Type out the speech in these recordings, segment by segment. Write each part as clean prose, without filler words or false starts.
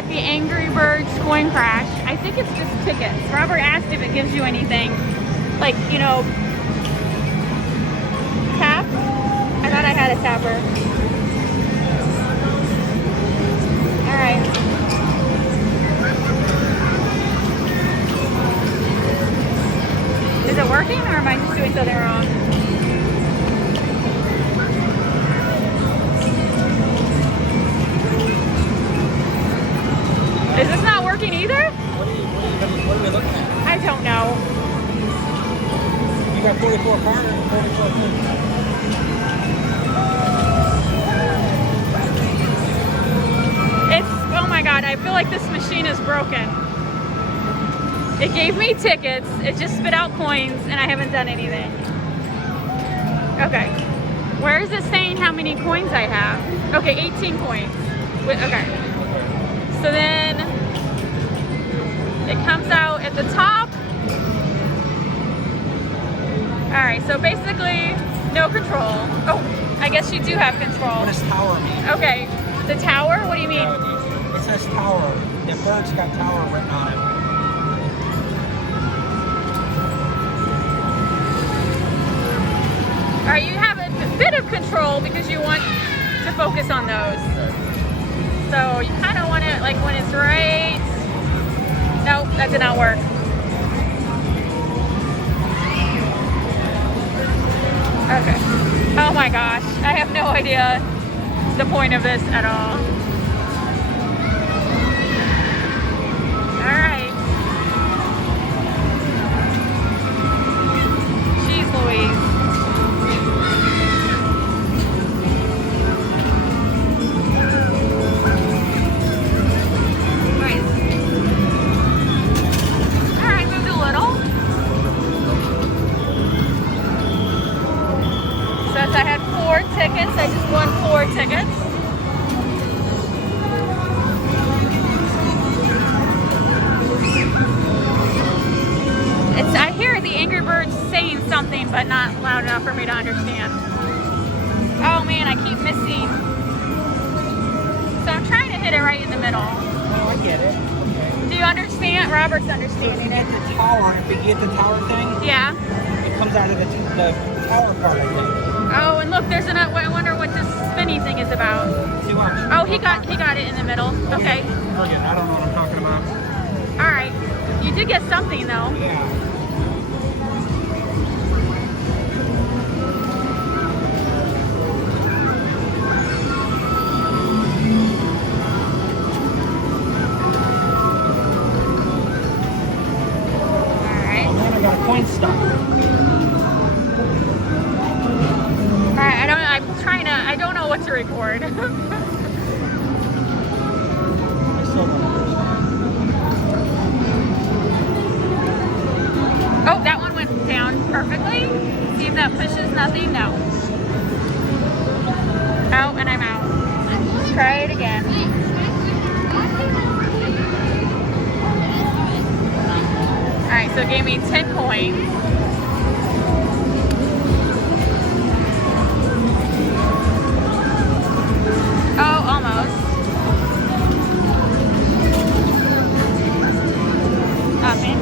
got the Angry Birds coin crash. I think it's just tickets. Robert asked if it gives you anything. Like, you know, tap? I thought I had a tapper. Alright. Is it working or am I just doing something wrong? Is this not working either? What are we looking at? I don't know. You got 44 cars and 44 things. Oh my god, I feel like this machine is broken. It gave me tickets, it just spit out coins, and I haven't done anything. Okay. Where is it saying how many coins I have? Okay, 18 coins. Okay. So then it comes out at the top. Alright, so basically no control. Oh, I guess you do have control. What does tower mean? Okay, the tower? What do you mean? It says tower. The bird's got tower written on it. Alright, you have a bit of control because you want to focus on those. So you kind of want it like when it's right. Nope, that did not work. Okay. Oh my gosh, I have no idea the point of this at all. Alright. Jeez Louise. Since I had 4 tickets, I just won 4 tickets. I hear the Angry Birds saying something, but not loud enough for me to understand. Oh man, I keep missing. So I'm trying to hit it right in the middle. Oh, I get it. Okay. Do you understand? Robert's So if understanding you it. get the tower, if you get the tower thing, Yeah. it comes out of the tower part, I think. Oh, and look, there's another. I wonder what this spinny thing is about. See what? Oh, he got it in the middle. Okay. Brilliant. I don't know what I'm talking about. All right. You did get something though. Yeah. All right. And then I got a coin stuck. I don't know what to record. I still don't understand. Oh, that one went down perfectly. See if that pushes nothing. No. Oh, and I'm out. Try it again. Alright, so it gave me 10 coins. Oh, almost. Nothing.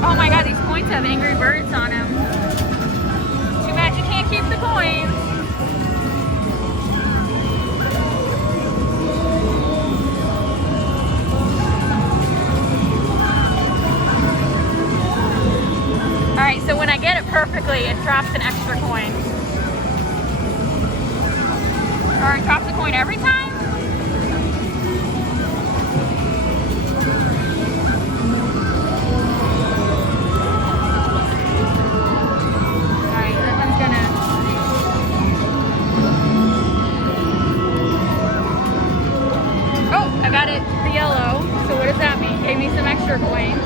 Oh my god, these coins have Angry Birds on them. Too bad you can't keep the coins. Alright, so when I get it perfectly, it drops an extra coin. Or it drops a coin every time? Alright, that one's gonna... Oh, I got it, the yellow. So what does that mean? Gave me some extra coins.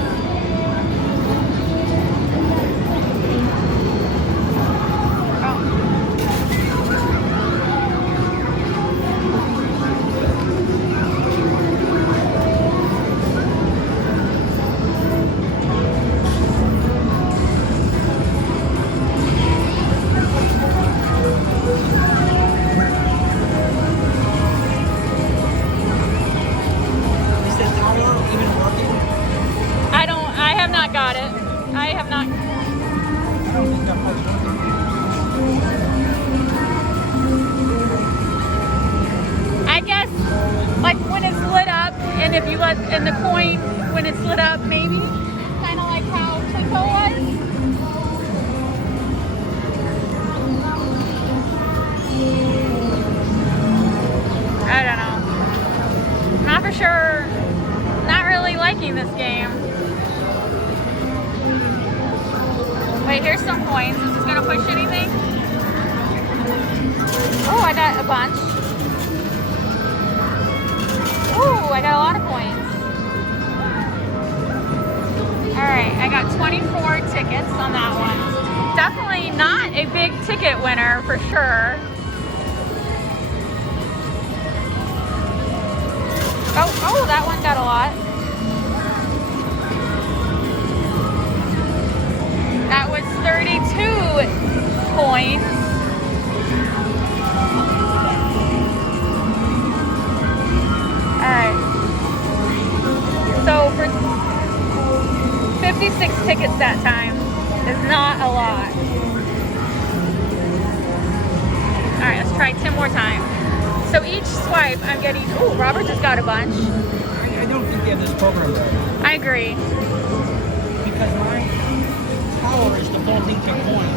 got it. I have not. I don't think that part's working. I guess like when it's lit up, and if you let in the coin when it's lit up, maybe kind of like how Plinko was. I don't know. Not for sure. Not really liking this game. Wait, here's some coins. Is this gonna push anything? Oh, I got a bunch. Ooh, I got a lot of coins. Alright, I got 24 tickets on that one. Definitely not a big ticket winner for sure. Oh, that one got a lot. That was 32 coins. Alright. So for 56 tickets that time is not a lot. Alright, let's try 10 more times. So each swipe I'm getting, ooh, Robert just got a bunch. I don't think they have this program though. I agree. Because my tower is defaulting to coin.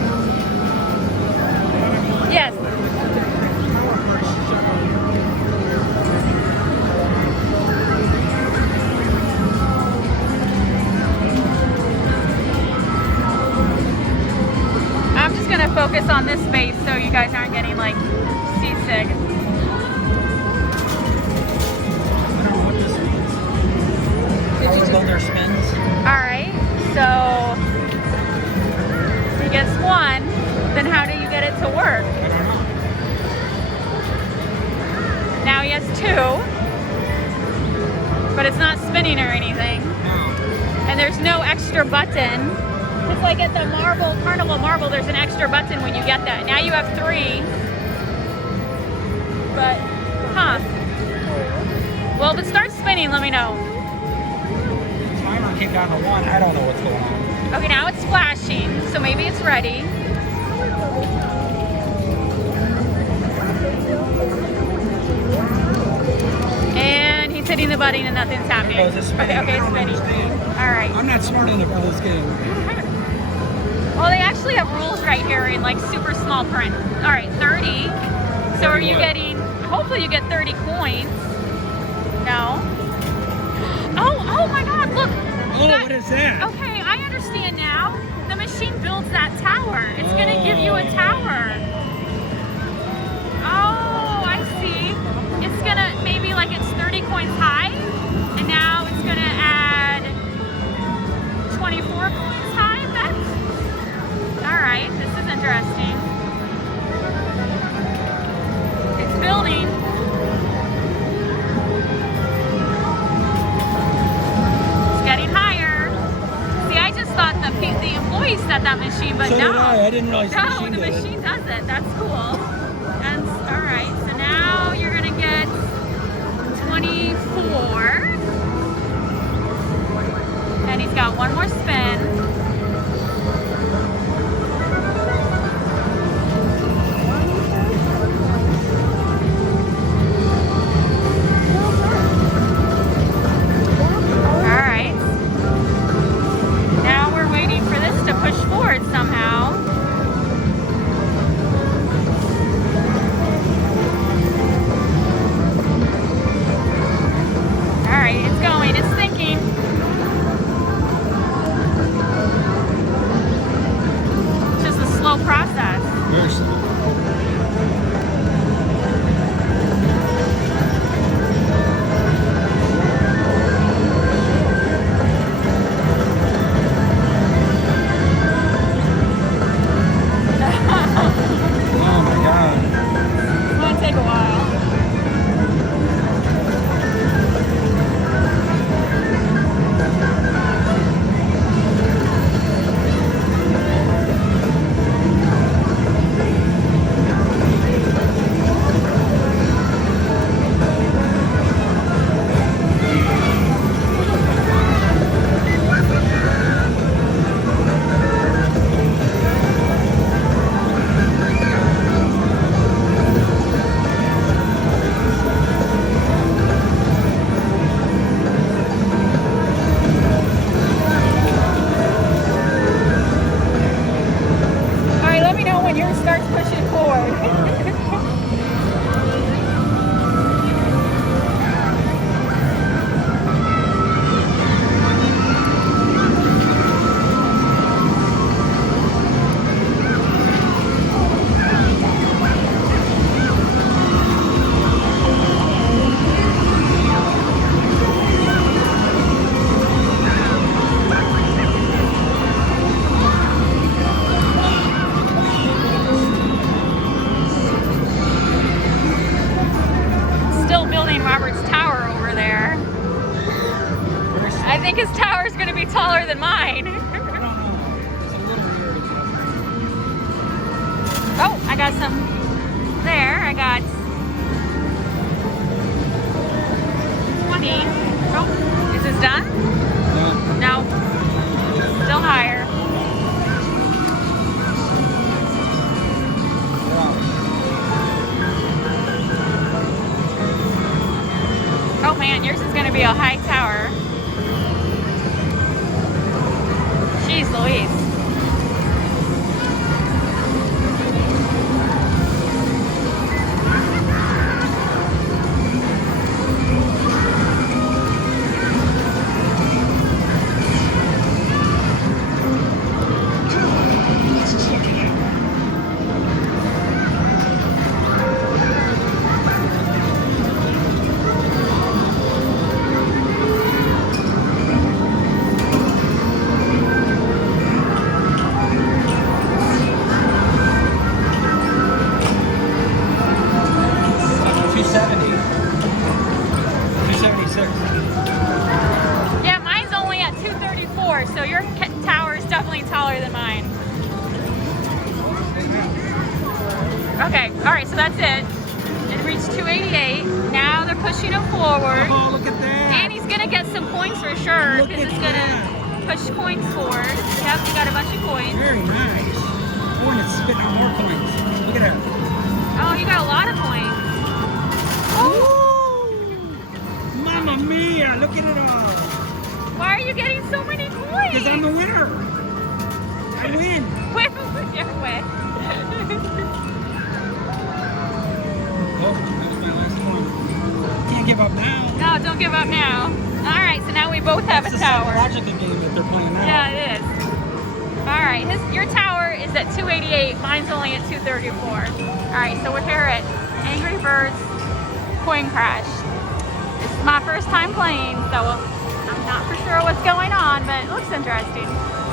Yes. Tower price is up on here. I'm just gonna focus on this space so you guys aren't getting like seasick. I don't know what this means. How low their spins. Alright, so he gets one, then how do you get it to work? I don't know. Now he has two, but it's not spinning or anything. No. And there's no extra button. It's like at the Carnival Marble, there's an extra button when you get that. Now you have three. But, well, if it starts spinning, let me know. Timer came down to 1. I don't know what's going on. Okay, now it's flashing, so maybe it's ready. And he's hitting the button and nothing's happening. Oh, is it spinning? Okay, I it's don't spinning. understand. All right. I'm not smart enough for this game. Well, they actually have rules right here in like super small print. All right, 30. So are you getting, hopefully you get 30 coins. No. Oh my God, look. Oh, what is that? Okay, I understand now. The machine builds that tower. It's gonna give you a tower. Oh, I see. It's gonna, maybe like it's 30 coins high, and now it's gonna add 24 coins high, that's, all right, this is interesting. It's building. It's getting higher. See, I just thought the employees set that machine, but So no. did I didn't realize the No, machine the did it. machine does it. That's cool. And all right, so now you're gonna get 24. And he's got one more spin. All right. Now we're waiting for this to push forward somehow. All right, it's going, it's thinking. I got some there. I got 20. Oh, is this done? Yeah. No. Still higher. Oh man, yours is gonna be a high tower. Jeez Louise. Yeah, mine's only at 234, so your tower is definitely taller than mine. Okay, all right, so that's it. It reached 288. Now they're pushing him forward. Oh, look at that. And he's gonna get some points for sure, Look because at it's gonna push coins forward. Yep, you got a bunch of coins. Very nice. Oh, and it's spitting out more coins. Look at that. Oh, you got a lot of coins. Ooh. Mamma mia, look at it all. Why are you getting so many coins? Because I'm the winner. I win. You're win. Oh, that was my last one. Can't give up now. No, don't give up now. All right, so now we both have It's a a tower. psychological game that they're playing now. Yeah, it is. All right, your tower is at 288. Mine's only at 234. All right, so we're here at Angry Birds Coin Crash. This is my first time playing, so I'm not for sure what's going on, but it looks interesting.